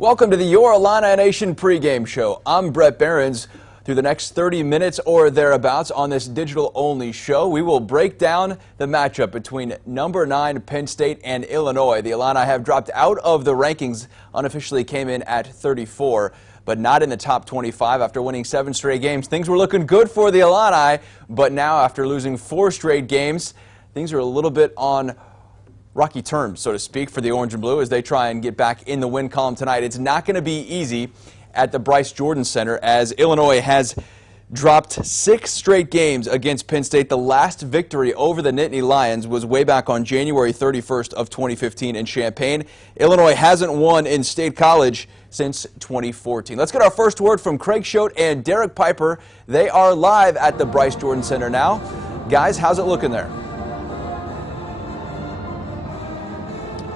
Welcome to the Your Illini Nation Pregame Show. I'm Brett Behrens. Through the next 30 minutes or thereabouts on this digital-only show, we will break down the matchup between number 9 Penn State and Illinois. The Illini have dropped out of the rankings, unofficially came in at 34, but not in the top 25 after winning 7 straight games. Things were looking good for the Illini, but now after losing 4 straight games, things are a little bit on rocky terms, so to speak, for the Orange and Blue as they try and get back in the win column tonight. It's not going to be easy at the Bryce Jordan Center as Illinois has dropped 6 straight games against Penn State. The last victory over the Nittany Lions was way back on January 31st of 2015 in Champaign. Illinois hasn't won in State College since 2014. Let's get our first word from Craig Choate and Derek Piper. They are live at the Bryce Jordan Center now. Guys, how's it looking there?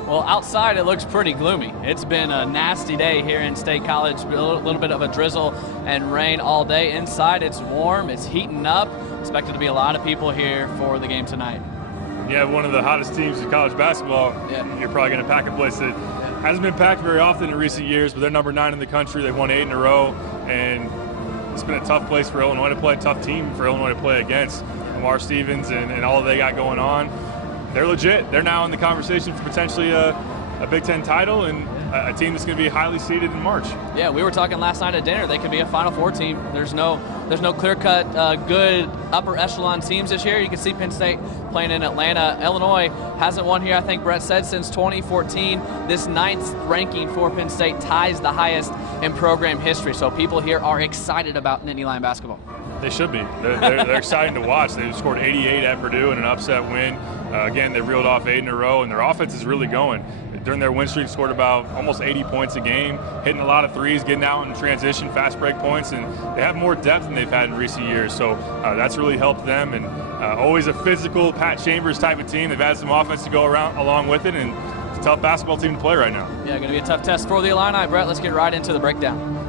Well, outside it looks pretty gloomy. It's been a nasty day here in State College, a little bit of a drizzle and rain all day. Inside it's warm, it's heating up. Expected to be a lot of people here for the game tonight. Yeah, one of the hottest teams in college basketball. Yeah. You're probably going to pack a place that hasn't been packed very often in recent years, but they're number 9 in the country. They've won 8 in a row, and it's been a tough place for Illinois to play, a tough team for Illinois to play against. Lamar Stevens and all they got going on. They're legit. They're now in the conversation for potentially a Big Ten title and a team that's going to be highly seeded in March. Yeah, we were talking last night at dinner. They could be a Final Four team. There's no clear-cut good upper echelon teams this year. You can see Penn State playing in Atlanta. Illinois hasn't won here, I think Brett said, since 2014. This 9th ranking for Penn State ties the highest in program history. So people here are excited about Nittany Lion basketball. They should be. They're exciting to watch. They scored 88 at Purdue in an upset win. Again, they reeled off 8 in a row, and their offense is really going. During their win streak, scored about almost 80 points a game, hitting a lot of threes, getting out in transition, fast break points, and they have more depth than they've had in recent years. So that's really helped them. And always a physical Pat Chambers type of team. They've had some offense to go around along with it, and it's a tough basketball team to play right now. Yeah, going to be a tough test for the Illini. Brett, let's get right into the breakdown.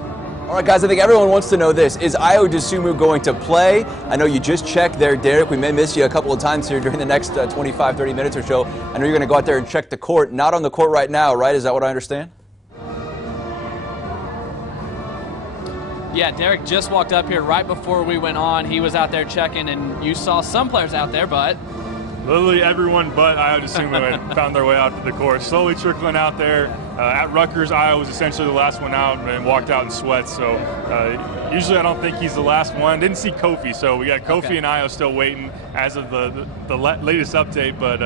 All right, guys, I think everyone wants to know this. Is Ayo Dosunmu going to play? I know you just checked there, Derek. We may miss you a couple of times here during the next 25, 30 minutes or so. I know you're going to go out there and check the court. Not on the court right now, right? Is that what I understand? Yeah, Derek just walked up here right before we went on. He was out there checking, and you saw some players out there, but literally everyone but Ayo Dosunmu had found their way out to the court, slowly trickling out there. At Rutgers, Ayo was essentially the last one out and walked out in sweats. So usually I don't think he's the last one. Didn't see Kofi, so we got Kofi and Ayo still waiting as of the latest update, but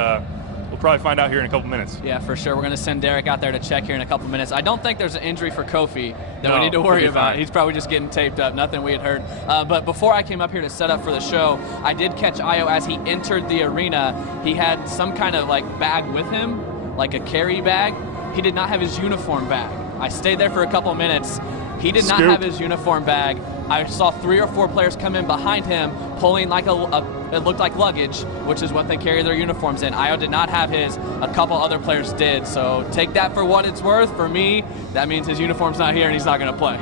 we'll probably find out here in a couple minutes. Yeah, for sure. We're going to send Derek out there to check here in a couple minutes. I don't think there's an injury for Kofi that we need to worry about. He's probably just getting taped up, nothing we had heard. But before I came up here to set up for the show, I did catch Ayo as he entered the arena. He had some kind of bag with him, like a carry bag. He did not have his uniform bag. I stayed there for a couple of minutes. He did not have his uniform bag. I saw 3 or 4 players come in behind him pulling it looked like luggage, which is what they carry their uniforms in. Ayo did not have his. A couple other players did. So take that for what it's worth. For me, that means his uniform's not here and he's not going to play.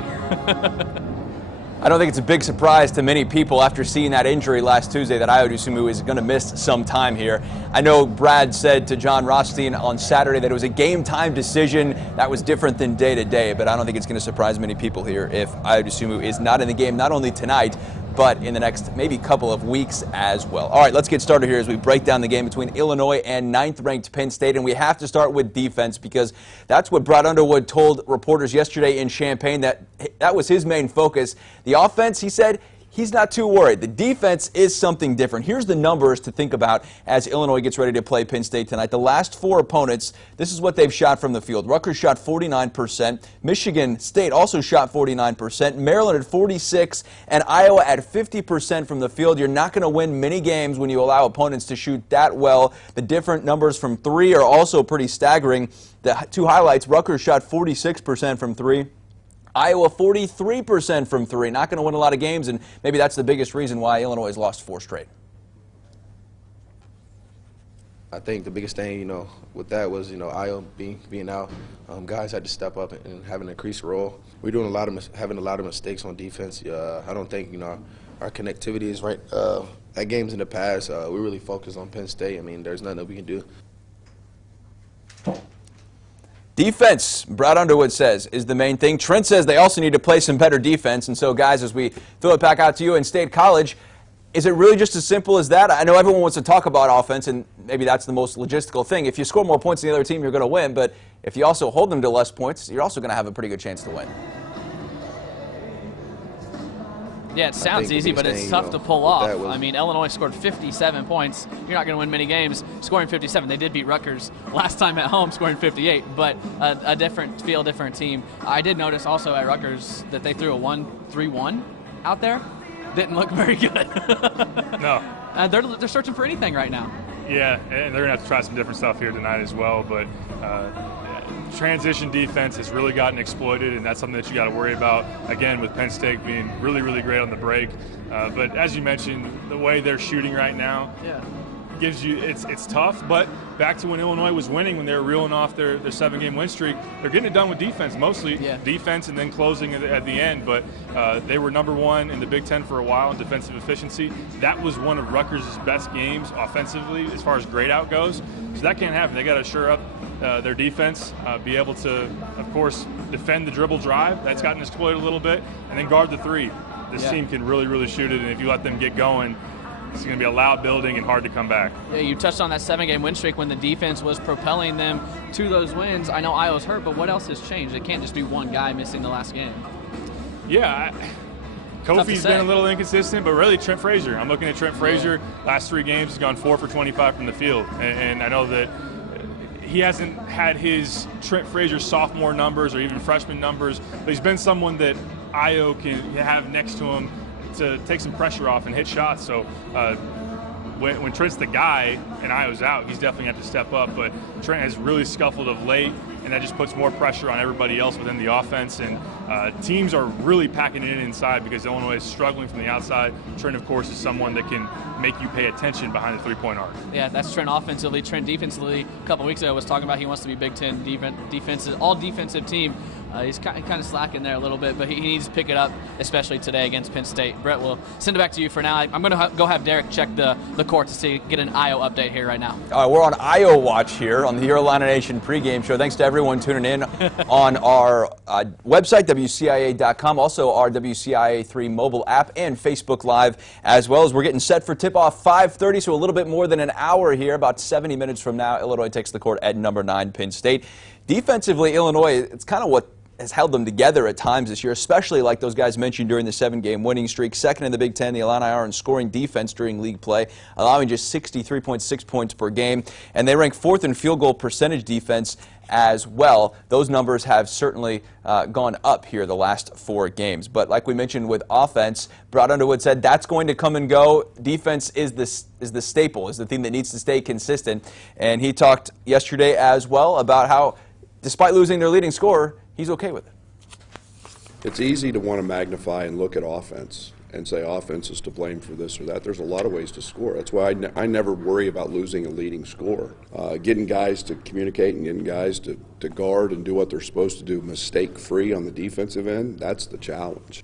I don't think it's a big surprise to many people after seeing that injury last Tuesday that Ayo Dosunmu is going to miss some time here. I know Brad said to John Rothstein on Saturday that it was a game-time decision. That was different than day-to-day, but I don't think it's going to surprise many people here if Ayo Dosunmu is not in the game, not only tonight, but in the next maybe couple of weeks as well. All right, let's get started here as we break down the game between Illinois and 9th-ranked Penn State, and we have to start with defense because that's what Brad Underwood told reporters yesterday in Champaign, that was his main focus. The offense, he said, he's not too worried. The defense is something different. Here's the numbers to think about as Illinois gets ready to play Penn State tonight. The last 4 opponents, this is what they've shot from the field. Rutgers shot 49%. Michigan State also shot 49%. Maryland at 46%. And Iowa at 50% from the field. You're not going to win many games when you allow opponents to shoot that well. The different numbers from 3 are also pretty staggering. The 2 highlights, Rutgers shot 46% from 3. Iowa 43% from 3. Not going to win a lot of games, and maybe that's the biggest reason why Illinois has lost 4 straight. I think the biggest thing, with that was, Io being out. Guys had to step up and have an increased role. We're doing having a lot of mistakes on defense. I don't think, our connectivity is right. At games in the past, we really focused on Penn State. I mean, there's nothing that we can do. Defense, Brad Underwood says, is the main thing. Trent says they also need to play some better defense. And so, guys, as we throw it back out to you in State College, is it really just as simple as that? I know everyone wants to talk about offense, and maybe that's the most logistical thing. If you score more points than the other team, you're going to win. But if you also hold them to less points, you're also going to have a pretty good chance to win. Yeah, it sounds easy, but it's tough to pull off. I mean, Illinois scored 57 points. You're not going to win many games scoring 57. They did beat Rutgers last time at home, scoring 58, but a different feel, different team. I did notice also at Rutgers that they threw a 1-3-1 out there. Didn't look very good. No. They're searching for anything right now. Yeah, and they're going to have to try some different stuff here tonight as well, but transition defense has really gotten exploited, and that's something that you got to worry about, again, with Penn State being really, really great on the break. But as you mentioned, the way they're shooting right now gives you, it's tough, but back to when Illinois was winning, when they were reeling off their 7-game win streak, they're getting it done with defense, mostly defense and then closing at the end. But they were #1 in the Big Ten for a while in defensive efficiency. That was one of Rutgers' best games offensively as far as grade out goes. So that can't happen. They got to shore up their defense, be able to, of course, defend the dribble drive. That's gotten exploited a little bit, and then guard the three. This team can really, really shoot it, and if you let them get going, it's going to be a loud building and hard to come back. Yeah, you touched on that 7-game win streak when the defense was propelling them to those wins. I know Iowa's hurt, but what else has changed? It can't just be one guy missing the last game. Yeah, Kofi's been a little inconsistent, but really Trent Frazier. I'm looking at Trent Frazier. Last 3 games, he's gone 4 for 25 from the field, and I know that he hasn't had his Trent Frazier sophomore numbers or even freshman numbers, but he's been someone that Io can have next to him to take some pressure off and hit shots. So when Trent's the guy and Io's out, he's definitely going to have to step up. But Trent has really scuffled of late, and that just puts more pressure on everybody else within the offense. And teams are really packing it in inside because Illinois is struggling from the outside. Trent, of course, is someone that can make you pay attention behind the three-point arc. Yeah, that's Trent offensively. Trent defensively, a couple weeks ago, was talking about he wants to be Big Ten defensive, all-defensive team. He's kind of slacking there a little bit, but he needs to pick it up, especially today against Penn State. Brett, we'll send it back to you for now. I'm going to go have Derek check the court to get an Io update here right now. All right, we're on Io watch here on the Your Illini Nation pregame show. Thanks to everyone tuning in on our website, WCIA.com, also our WCIA3 mobile app and Facebook Live, as well as we're getting set for tip-off 5:30, so a little bit more than an hour here. About 70 minutes from now, Illinois takes the court at #9 Penn State. Defensively, Illinois, it's kind of what has held them together at times this year, especially like those guys mentioned during the 7-game winning streak. Second in the Big Ten, the Illini are in scoring defense during league play, allowing just 63.6 points per game. And they rank 4th in field goal percentage defense as well. Those numbers have certainly gone up here the last 4 games. But like we mentioned with offense, Brad Underwood said that's going to come and go. Defense is the staple, is the thing that needs to stay consistent. And he talked yesterday as well about how, despite losing their leading scorer, he's okay with it. It's easy to want to magnify and look at offense and say offense is to blame for this or that. There's a lot of ways to score. That's why I never worry about losing a leading scorer. Getting guys to communicate and getting guys to guard and do what they're supposed to do mistake-free on the defensive end, that's the challenge.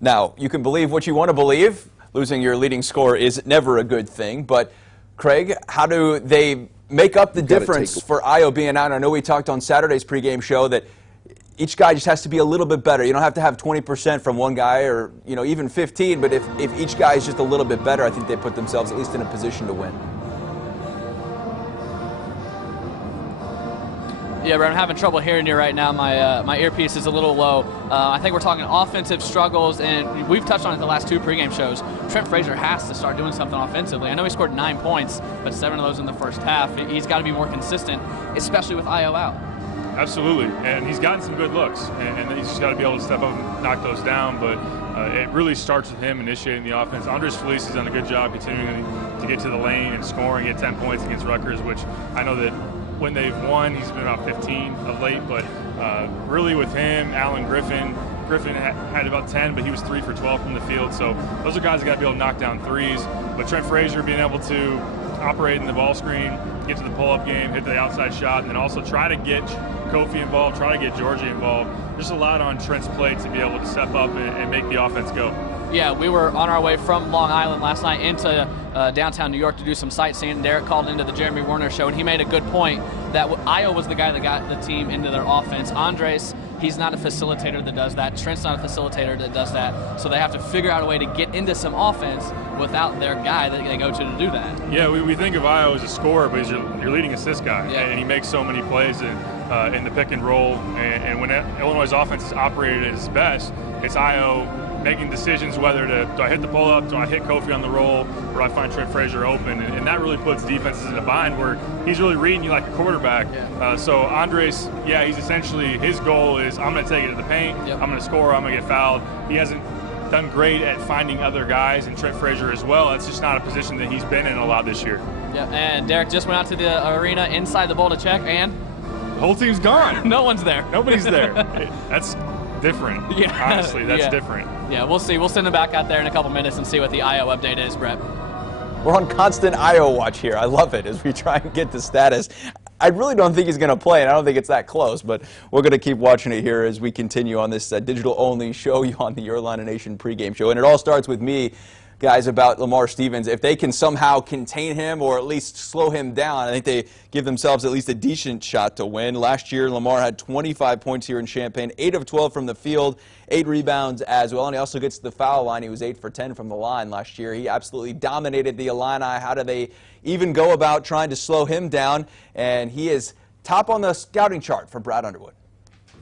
Now, you can believe what you want to believe. Losing your leading scorer is never a good thing. But, Craig, how do they make up the difference for Io being out? I know we talked on Saturday's pregame show that each guy just has to be a little bit better. You don't have to have 20% from one guy or, even 15, but if each guy is just a little bit better, I think they put themselves at least in a position to win. Yeah, Brett, I'm having trouble hearing you right now. My earpiece is a little low. I think we're talking offensive struggles, and we've touched on it the last 2 pregame shows. Trent Frazier has to start doing something offensively. I know he scored 9 points, but 7 of those in the first half. He's got to be more consistent, especially with Io out. Absolutely, and he's gotten some good looks, and he's just got to be able to step up and knock those down, but it really starts with him initiating the offense. Andres Felice has done a good job continuing to get to the lane and scoring, get 10 points against Rutgers, which I know that when they've won, he's been about 15 of late, but really with him, Alan Griffin had about 10, but he was 3 for 12 from the field, so those are guys that got to be able to knock down threes, but Trent Frazier being able to operate in the ball screen, get to the pull-up game, hit the outside shot, and then also try to get Kofi involved, try to get Georgie involved. There's a lot on Trent's plate to be able to step up and make the offense go. Yeah, we were on our way from Long Island last night into downtown New York to do some sightseeing. Derek called into the Jeremy Werner show, and he made a good point that Io was the guy that got the team into their offense. Andres, he's not a facilitator that does that. Trent's not a facilitator that does that. So they have to figure out a way to get into some offense without their guy that they go to do that. Yeah, we think of Io as a scorer, but he's your leading assist guy, and he makes so many plays in the pick and roll. And when Illinois' offense is operated at its best, it's Io making decisions whether do I hit the pull-up, do I hit Kofi on the roll, or do I find Trent Frazier open? And that really puts defenses in a bind where he's really reading you like a quarterback. Yeah. So Andres, he's essentially, his goal is I'm going to take it to the paint, I'm going to score, I'm going to get fouled. He hasn't done great at finding other guys, and Trent Frazier as well. That's just not a position that he's been in a lot this year. Yeah, and Derek just went out to the arena inside the bowl to check, and the whole team's gone. No one's there. Nobody's there. That's different. Yeah. Honestly, that's different. Yeah, we'll see. We'll send him back out there in a couple minutes and see what the IO update is, Brett. We're on constant IO watch here. I love it as we try and get the status. I really don't think he's going to play, and I don't think it's that close, but we're going to keep watching it here as we continue on this digital-only show on the Your Illini Nation pregame show. And it all starts with me, guys, about Lamar Stevens. If they can somehow contain him or at least slow him down, I think they give themselves at least a decent shot to win. Last year, Lamar had 25 points here in Champaign, 8 of 12 from the field, 8 rebounds as well, and he also gets to the foul line. He was 8 for 10 from the line last year. He absolutely dominated the Illini. How do they even go about trying to slow him down? And he is top on the scouting chart for Brad Underwood.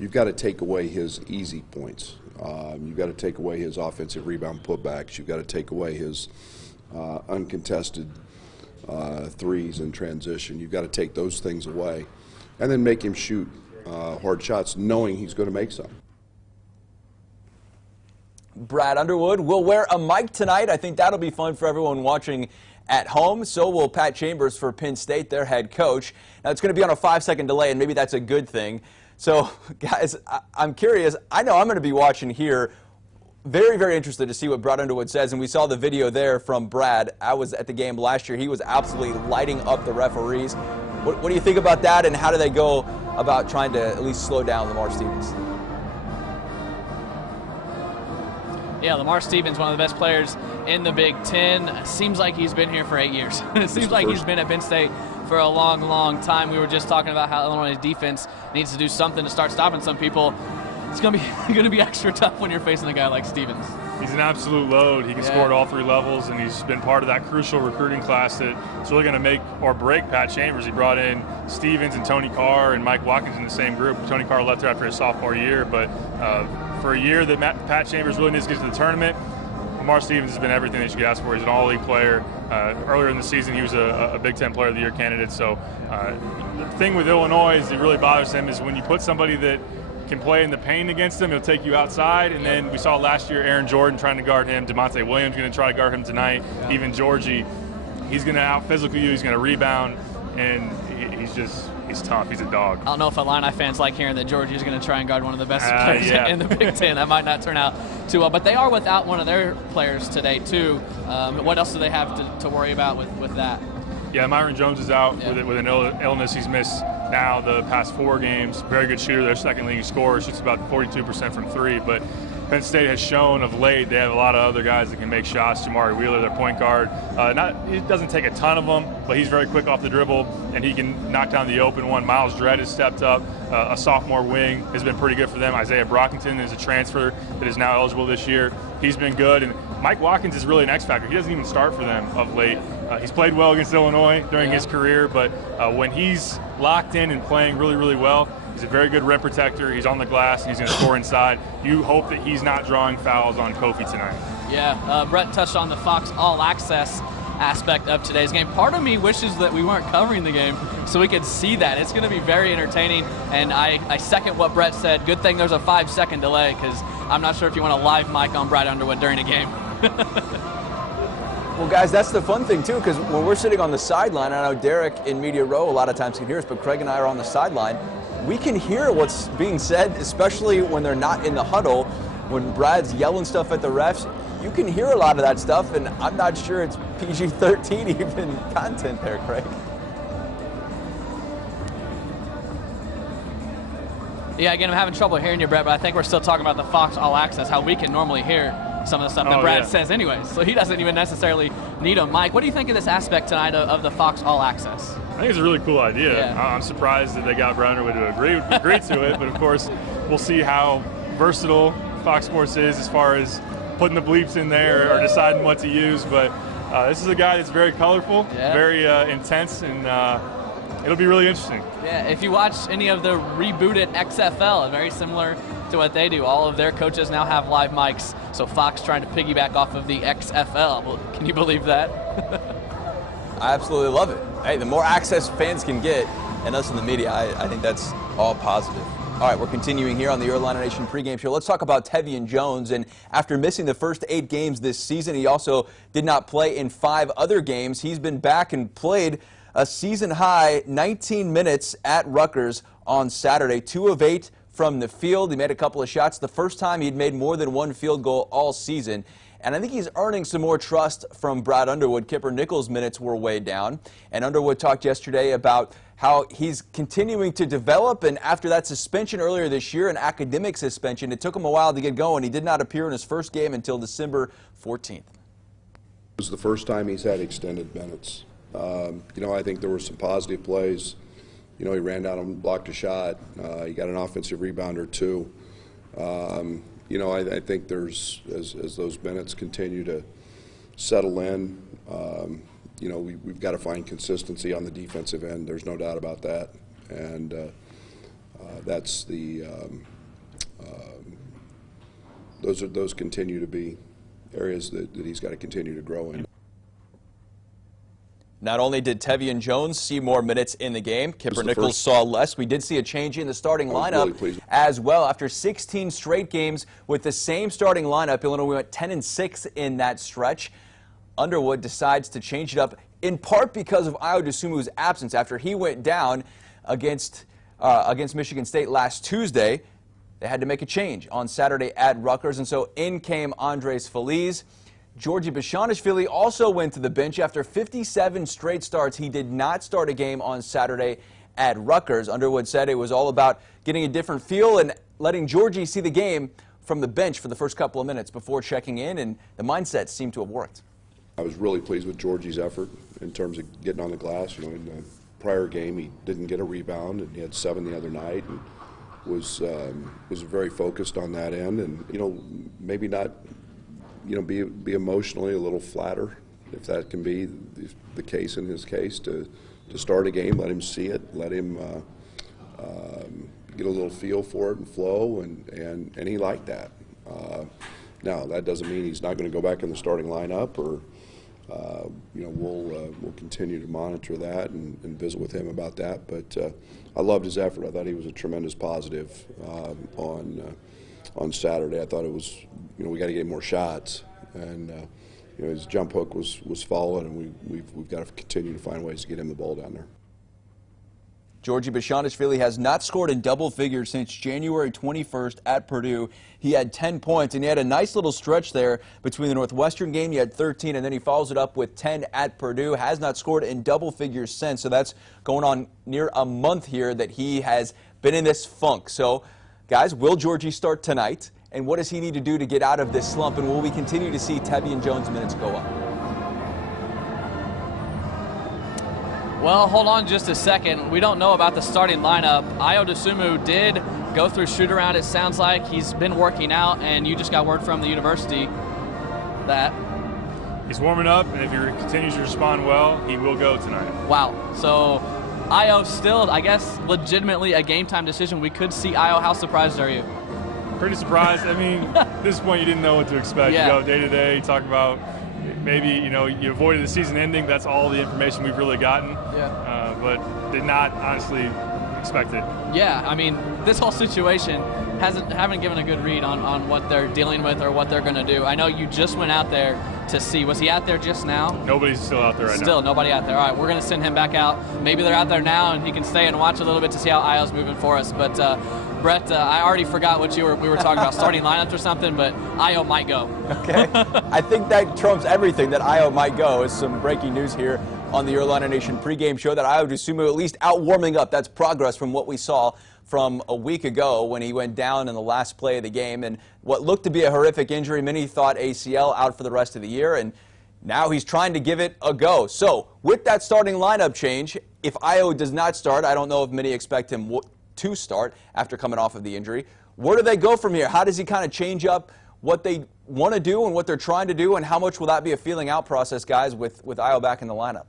You've got to take away his easy points. You've got to take away his offensive rebound putbacks. You've got to take away his uncontested threes in transition. You've got to take those things away and then make him shoot hard shots knowing he's going to make some. Brad Underwood will wear a mic tonight. I think that'll be fun for everyone watching at home. So will Pat Chambers for Penn State, their head coach. Now, it's going to be on a 5-second delay, and maybe that's a good thing. So, guys, I'm curious. I know I'm going to be watching here. Very, very interested to see what Brad Underwood says. And we saw the video there from Brad. I was at the game last year. He was absolutely lighting up the referees. What do you think about that, and how do they go about trying to at least slow down Lamar Stevens? Yeah, Lamar Stevens, one of the best players in the Big Ten. Seems like he's been here for 8 years. It seems like he's been at Penn State for a long, long time. We were just talking about how Illinois' defense needs to do something to start stopping some people. It's going to be extra tough when you're facing a guy like Stevens. He's an absolute load. He can score at all 3 levels, and he's been part of that crucial recruiting class that's really going to make or break Pat Chambers. He brought in Stevens and Tony Carr and Mike Watkins in the same group. Tony Carr left there after his sophomore year, but for a year that Pat Chambers really needs to get to the tournament, Lamar Stevens has been everything that you could ask for. He's an all-league player. Earlier in the season, he was a Big Ten Player of the Year candidate. So the thing with Illinois is it really bothers him is when you put somebody that can play in the paint against him, he'll take you outside. And then we saw last year Aaron Jordan trying to guard him. DeMonte Williams going to try to guard him tonight. Yeah. Even Georgie, he's going to out-physical you. He's going to rebound. And he's tough. He's a dog. I don't know if Illini fans like hearing that Georgie is going to try and guard one of the best players in the Big Ten. That might not turn out too well. But they are without one of their players today, too. What else do they have to worry about with that? Yeah, Myron Jones is out with an illness. He's missed now the past 4 games. Very good shooter. Their second leading scorer. Shoots about 42% from 3. But Penn State has shown of late they have a lot of other guys that can make shots. Jamari Wheeler, their point guard. He doesn't take a ton of them, but he's very quick off the dribble, and he can knock down the open one. Miles Dredd has stepped up. A sophomore wing has been pretty good for them. Isaiah Brockington is a transfer that is now eligible this year. He's been good. And Mike Watkins is really an X factor. He doesn't even start for them of late. He's played well against Illinois during his career, but when he's locked in and playing really, really well, he's a very good rim protector. He's on the glass, and he's going to score inside. You hope that he's not drawing fouls on Kofi tonight. Yeah, Brett touched on the Fox All Access aspect of today's game. Part of me wishes that we weren't covering the game so we could see that. It's going to be very entertaining, and I second what Brett said. Good thing there's a 5-second delay, because I'm not sure if you want a live mic on Brad Underwood during a game. Well, guys, that's the fun thing, too, because when we're sitting on the sideline, I know Derek in Media Row a lot of times can hear us, but Craig and I are on the sideline. We can hear what's being said, especially when they're not in the huddle. When Brad's yelling stuff at the refs, you can hear a lot of that stuff, and I'm not sure it's PG-13 even content there, Craig. Yeah, again, I'm having trouble hearing you, Brett, but I think we're still talking about the Fox All Access, how we can normally hear some of the stuff that Brad says anyways, so he doesn't even necessarily need a mic. What do you think of this aspect tonight of the Fox All Access? I think it's a really cool idea. Yeah. I'm surprised that they got Brad Underwood to agree to it, but of course we'll see how versatile Fox Sports is as far as putting the bleeps in there or deciding what to use. But this is a guy that's very colorful, very intense, and it'll be really interesting. Yeah, if you watch any of the rebooted XFL, very similar to what they do. All of their coaches now have live mics, so Fox trying to piggyback off of the XFL. Well, can you believe that? I absolutely love it. Hey, the more access fans can get, and us in the media, I think that's all positive. All right, we're continuing here on the Your Illini Nation pregame show. Let's talk about Tevian Jones. And after missing the first 8 games this season, he also did not play in 5 other games. He's been back and played a season-high 19 minutes at Rutgers on Saturday, 2 of 8 from the field. He made a couple of shots. The first time he'd made more than 1 field goal all season. And I think he's earning some more trust from Brad Underwood. Kipper Nichols' minutes were way down. And Underwood talked yesterday about how he's continuing to develop. And after that suspension earlier this year, an academic suspension, it took him a while to get going. He did not appear in his first game until December 14th. It was the first time he's had extended minutes. I think there were some positive plays. He ran down and blocked a shot. He got an offensive rebound or 2. I think there's, as those minutes continue to settle in, we've got to find consistency on the defensive end. There's no doubt about that. And that's the, those continue to be areas that he's got to continue to grow in. Not only did Tevian Jones see more minutes in the game, Kipper Nichols saw less. We did see a change in the starting lineup as well. After 16 straight games with the same starting lineup, Illinois went 10-6 in that stretch. Underwood decides to change it up, in part because of Ayo Dosunmu's absence. After he went down against Michigan State last Tuesday, they had to make a change on Saturday at Rutgers, and so in came Andres Feliz. Georgi Bezhanishvili also went to the bench. After 57 straight starts, he did not start a game on Saturday at Rutgers. Underwood said it was all about getting a different feel and letting Georgi see the game from the bench for the first couple of minutes before checking in, and the mindset seemed to have worked. I was really pleased with Georgi's effort in terms of getting on the glass. In the prior game, he didn't get a rebound, and he had 7 the other night, and was very focused on that end, and maybe not. Be emotionally a little flatter, if that can be the case in his case, to start a game, let him see it, let him get a little feel for it and flow, and he liked that. Now, that doesn't mean he's not going to go back in the starting lineup, or we'll continue to monitor that and visit with him about that. But I loved his effort. I thought he was a tremendous positive on Saturday. I thought it was, we got to get more shots, and his jump hook was falling, and we've got to continue to find ways to get him the ball down there. Georgi Bezhanishvili has not scored in double figures since January 21st at Purdue. He had 10 points, and he had a nice little stretch there between the Northwestern game. He had 13, and then he follows it up with 10 at Purdue. Has not scored in double figures since, so that's going on near a month here that he has been in this funk. So, guys, will Georgi start tonight? And what does he need to do to get out of this slump? And will we continue to see Tevian Jones' minutes go up? Well, hold on just a second. We don't know about the starting lineup. Ayo Dosunmu did go through shoot-around, it sounds like. He's been working out, and you just got word from the university that he's warming up, and if he continues to respond well, he will go tonight. Wow. So Ayo still, I guess, legitimately a game-time decision. We could see Ayo. How surprised are you? Pretty surprised. I mean, at this point, you didn't know what to expect. Yeah. You go day-to-day, talk about maybe, you avoided the season ending. That's all the information we've really gotten. Yeah. But did not honestly expect it. Yeah, I mean, this whole situation haven't given a good read on what they're dealing with or what they're going to do. I know you just went out there to see. Was he out there just now? Nobody's still out there right now. Still nobody out there. All right, we're going to send him back out. Maybe they're out there now and he can stay and watch a little bit to see how Ayo's moving for us. But Brett, I already forgot what we were talking about, starting lineups or something, but Ayo might go. Okay. I think that trumps everything, that Ayo might go. Is some breaking news here on the Your Illini Nation pregame show that Ayo Dosunmu at least out warming up. That's progress from what we saw from a week ago when he went down in the last play of the game. And what looked to be a horrific injury, many thought ACL, out for the rest of the year. And now he's trying to give it a go. So with that starting lineup change, if Ayo does not start, I don't know if many expect him to start after coming off of the injury. Where do they go from here? How does he kind of change up what they want to do and what they're trying to do, and how much will that be a feeling out process, guys, with Ayo back in the lineup?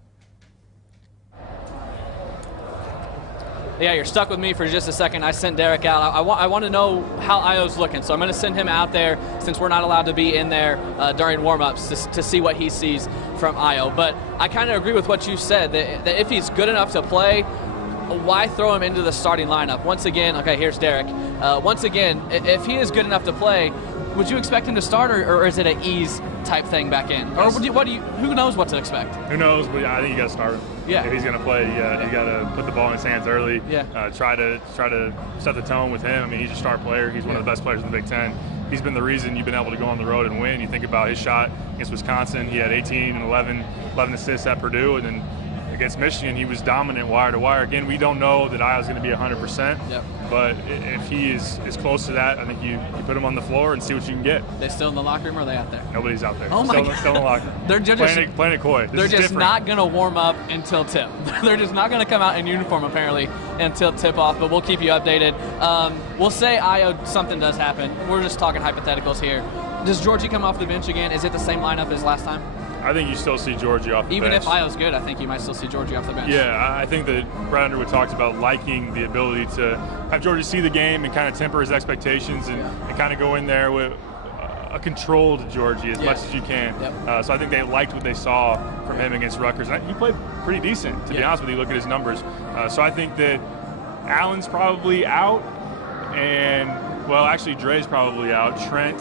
Yeah, you're stuck with me for just a second. I sent Derek out. I want to know how Ayo's looking, so I'm going to send him out there since we're not allowed to be in there during warm-ups to see what he sees from Ayo. But I kind of agree with what you said, that if he's good enough to play, why throw him into the starting lineup? Once again, okay, here's Derek. Once again, if he is good enough to play, would you expect him to start, or is it an ease type thing back in? Or who knows what to expect? Who knows, but I think you got to start him. Yeah. If he's going to play, you got to put the ball in his hands early. Yeah. Try to set the tone with him. I mean, he's a star player. He's one of the best players in the Big Ten. He's been the reason you've been able to go on the road and win. You think about his shot against Wisconsin. He had 18 and 11 assists at Purdue, and then against Michigan, he was dominant wire to wire. Again, we don't know that Ayo's going to be 100%, yep. But if he is close to that, I think you put him on the floor and see what you can get. They still in the locker room, or are they out there? Nobody's out there. Oh my God. Still in the locker room. They're just playing it coy. They're just not going to warm up until tip. They're just not going to come out in uniform, apparently, until tip off, but we'll keep you updated. We'll say Ayo, something does happen. We're just talking hypotheticals here. Does Georgie come off the bench again? Is it the same lineup as last time? I think you still see Georgie off the bench. Even if Ayo's good, I think you might still see Georgie off the bench. Yeah, I think that Brad Underwood talks about liking the ability to have Georgie see the game and kind of temper his expectations and kind of go in there with a controlled Georgie as much as you can. Yep. So I think they liked what they saw from him against Rutgers. And he played pretty decent, to be honest with you. Look at his numbers. So I think that Allen's probably out, and, well, actually Dre's probably out. Trent,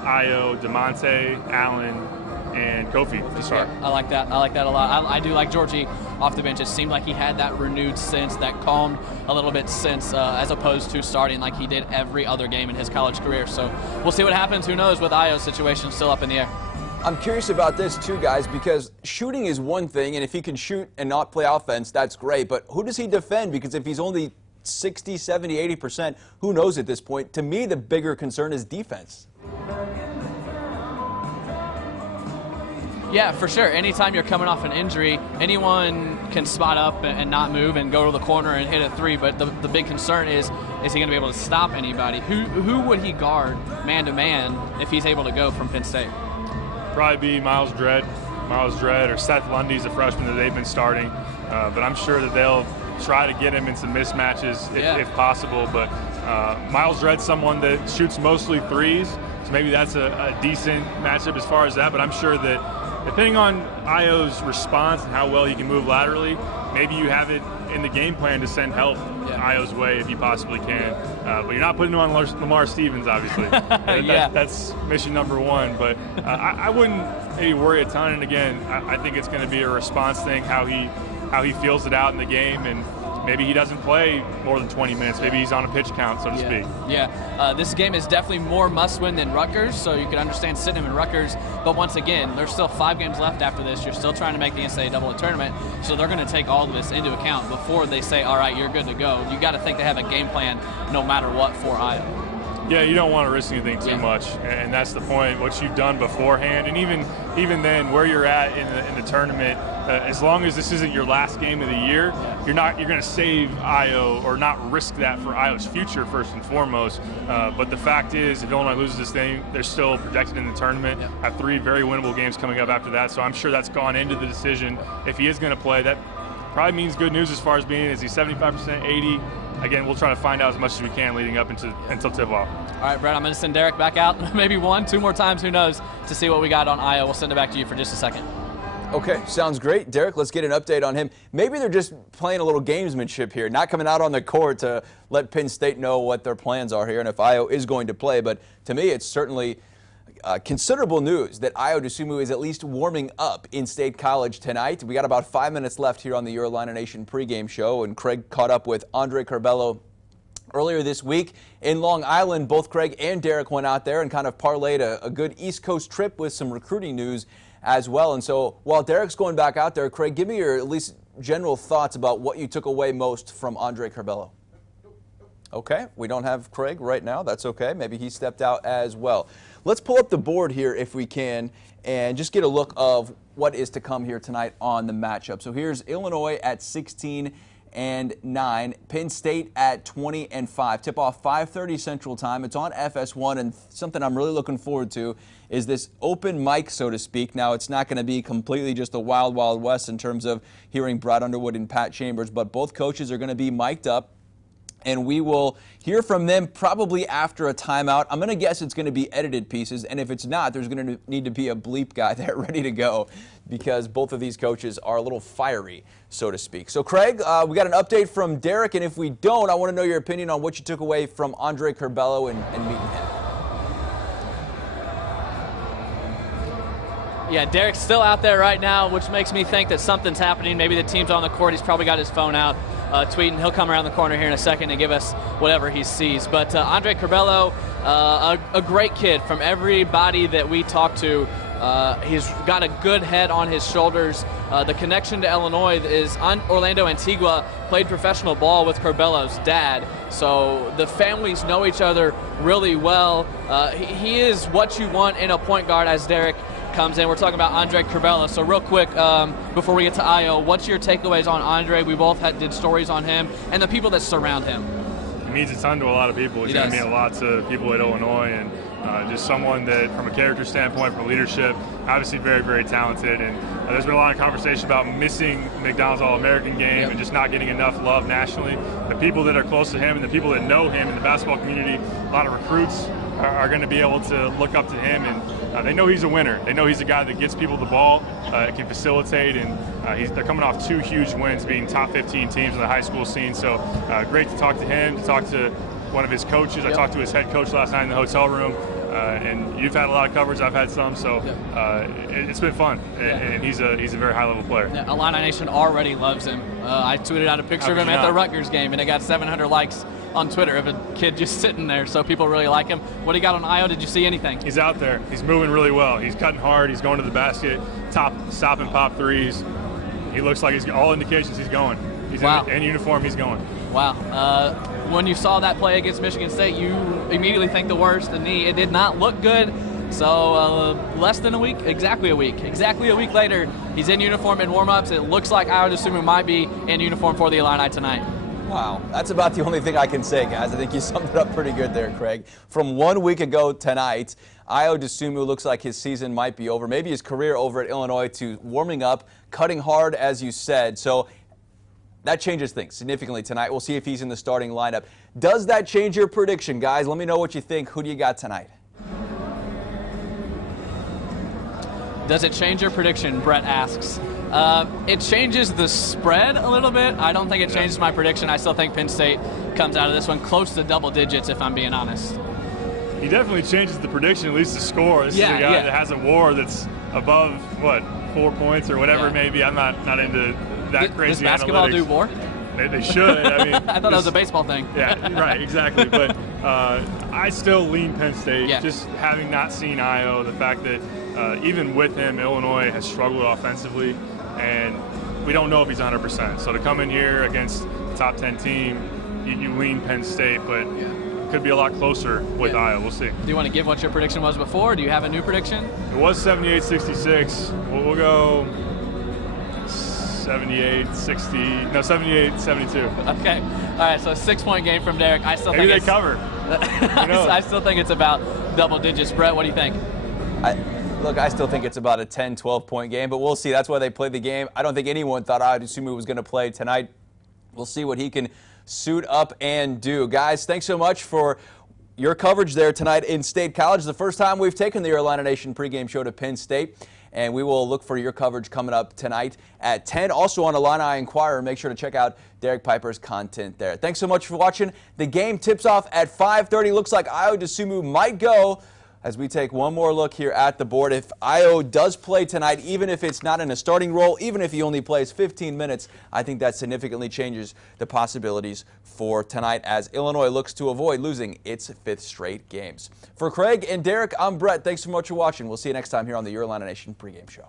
Ayo, DeMonte, Allen, and Kofi to start. I like that. I like that a lot. I do like Georgie off the bench. It seemed like he had that renewed sense, that calmed a little bit sense, as opposed to starting like he did every other game in his college career. So we'll see what happens. Who knows with Ayo's situation still up in the air. I'm curious about this too, guys, because shooting is one thing, and if he can shoot and not play offense, that's great. But who does he defend? Because if he's only 60, 70, 80%, who knows at this point? To me, the bigger concern is defense. Yeah, for sure. Anytime you're coming off an injury, anyone can spot up and not move and go to the corner and hit a three. But the big concern is he going to be able to stop anybody? Who would he guard man-to-man if he's able to go from Penn State? Probably be Miles Dredd or Seth Lundy's a freshman that they've been starting. But I'm sure that they'll try to get him in some mismatches if possible. But Miles Dredd's someone that shoots mostly threes, so maybe that's a decent matchup as far as that. But I'm sure that depending on Ayo's response and how well he can move laterally, maybe you have it in the game plan to send help Ayo's way if you possibly can. But you're not putting him on Lamar Stevens, obviously. That's mission number one. But I wouldn't maybe worry a ton. And again, I think it's going to be a response thing, how he feels it out in the game, and maybe he doesn't play more than 20 minutes. Maybe he's on a pitch count, so to speak. Yeah, this game is definitely more must-win than Rutgers, so you can understand sitting him in Rutgers. But once again, there's still 5 games left after this. You're still trying to make the NCAA double-A tournament, so they're going to take all of this into account before they say, all right, you're good to go. You got to think they have a game plan no matter what for Ayo. Yeah, you don't want to risk anything too much, and that's the point. What you've done beforehand, and even then, where you're at in the tournament, as long as this isn't your last game of the year, you're going to save Ayo or not risk that for Ayo's future first and foremost. But the fact is, if Illinois loses this thing, they're still projected in the tournament. Have 3 very winnable games coming up after that, so I'm sure that's gone into the decision. If he is going to play, that probably means good news as far as being, is he 75%, 80? Again, we'll try to find out as much as we can leading up until tip-off. All right, Brett, I'm going to send Derek back out maybe 1-2 more times, who knows, to see what we got on Ayo. We'll send it back to you for just a second. Okay, sounds great. Derek, let's get an update on him. Maybe they're just playing a little gamesmanship here, not coming out on the court to let Penn State know what their plans are here and if Ayo is going to play. But to me, it's certainly considerable news that Ayo Dosunmu is at least warming up in State College tonight. We got about 5 minutes left here on the Your Illini Nation pregame show, and Craig caught up with Andre Curbelo Earlier this week in Long Island, both Craig and Derek went out there and kind of parlayed a good East Coast trip with some recruiting news as well. And so while Derek's going back out there, Craig, give me your at least general thoughts about what you took away most from Andre Curbelo. Okay, we don't have Craig right now. That's okay. Maybe he stepped out as well. Let's pull up the board here if we can and just get a look of what is to come here tonight on the matchup. So here's Illinois at 16-9, Penn State at 20-5. Tip-off 5:30 Central Time. It's on FS1, and something I'm really looking forward to is this open mic, so to speak. Now, it's not going to be completely just the wild, wild west in terms of hearing Brad Underwood and Pat Chambers, but both coaches are going to be mic'd up, and we will hear from them probably after a timeout. I'm going to guess it's going to be edited pieces, and if it's not, there's going to need to be a bleep guy there ready to go because both of these coaches are a little fiery, so to speak. So, Craig, we got an update from Derek, and if we don't, I want to know your opinion on what you took away from Andre Curbelo and meeting him. Yeah, Derek's still out there right now, which makes me think that something's happening. Maybe the team's on the court. He's probably got his phone out tweeting. He'll come around the corner here in a second and give us whatever he sees. But Andre Curbelo, a great kid. From everybody that we talked to, he's got a good head on his shoulders. The connection to Illinois is Orlando Antigua played professional ball with Curbelo's dad, so the families know each other really well. He is what you want in a point guard, as Derek comes in. We're talking about Andre Curbelo. So real quick, before we get to Io, what's your takeaways on Andre? We both did stories on him and the people that surround him. He means a ton to a lot of people. He's going to mean a lot to people at Illinois, and just someone that, from a character standpoint, from leadership, obviously very, very talented. And there's been a lot of conversation about missing McDonald's All-American game and just not getting enough love nationally. The people that are close to him and the people that know him in the basketball community, a lot of recruits are going to be able to look up to him, and they know he's a winner. They know he's a guy that gets people the ball, can facilitate, and they're coming off 2 huge wins, being top 15 teams in the high school scene. So great to talk to him, to talk to one of his coaches. I talked to his head coach last night in the hotel room, and you've had a lot of coverage. I've had some, so it's been fun, and he's a very high-level player. Yeah, Illini Nation already loves him. I tweeted out a picture of him at the Rutgers game, and it got 700 likes on Twitter of a kid just sitting there, so people really like him. What do you got on Io? Did you see anything? He's out there. He's moving really well. He's cutting hard. He's going to the basket, stop and pop threes. He looks like he's all indications he's going. He's in uniform. He's going. Wow. When you saw that play against Michigan State, you immediately think the worst. The knee, it did not look good. So less than a week, exactly a week later, he's in uniform in warm-ups. It looks like I would assume he might be in uniform for the Illini tonight. Wow, that's about the only thing I can say, guys. I think you summed it up pretty good there, Craig. From 1 week ago tonight, Ayo Dosunmu looks like his season might be over, maybe his career over at Illinois, to warming up, cutting hard, as you said. So that changes things significantly tonight. We'll see if he's in the starting lineup. Does that change your prediction, guys? Let me know what you think. Who do you got tonight? Does it change your prediction, Brett asks. It changes the spread a little bit. I don't think it changes my prediction. I still think Penn State comes out of this one close to double digits, if I'm being honest. He definitely changes the prediction, at least the score. This is a guy that has a WAR that's above, 4 points or whatever it may be. I'm not into that crazy analytics. Does basketball do WAR? They should. I mean, I thought that was a baseball thing. Yeah, right, exactly. But I still lean Penn State, just having not seen Io, the fact that even with him, Illinois has struggled offensively, and we don't know if he's 100%. So to come in here against a top 10 team, you lean Penn State, but it could be a lot closer with Io. We'll see. Do you want to give what your prediction was before? Do you have a new prediction? It was 78-66. We'll go 78-60. No, 78-72. Okay. All right, so a 6-point game from Derek. I still Maybe think they cover. I still think it's about double digits. Brett, what do you think? Look, I still think it's about a 10, 12-point game, but we'll see. That's why they played the game. I don't think anyone thought Ayo Dosunmu was going to play tonight. We'll see what he can suit up and do. Guys, thanks so much for your coverage there tonight in State College. It's the first time we've taken the Your Illini Nation pregame show to Penn State, and we will look for your coverage coming up tonight at 10. Also on Illini Inquirer, make sure to check out Derek Piper's content there. Thanks so much for watching. The game tips off at 5:30. Looks like Ayo Dosunmu might go as we take one more look here at the board. If Io does play tonight, even if it's not in a starting role, even if he only plays 15 minutes, I think that significantly changes the possibilities for tonight as Illinois looks to avoid losing its 5th straight games. For Craig and Derek, I'm Brett. Thanks so much for watching. We'll see you next time here on the Your Illini Nation Pregame Show.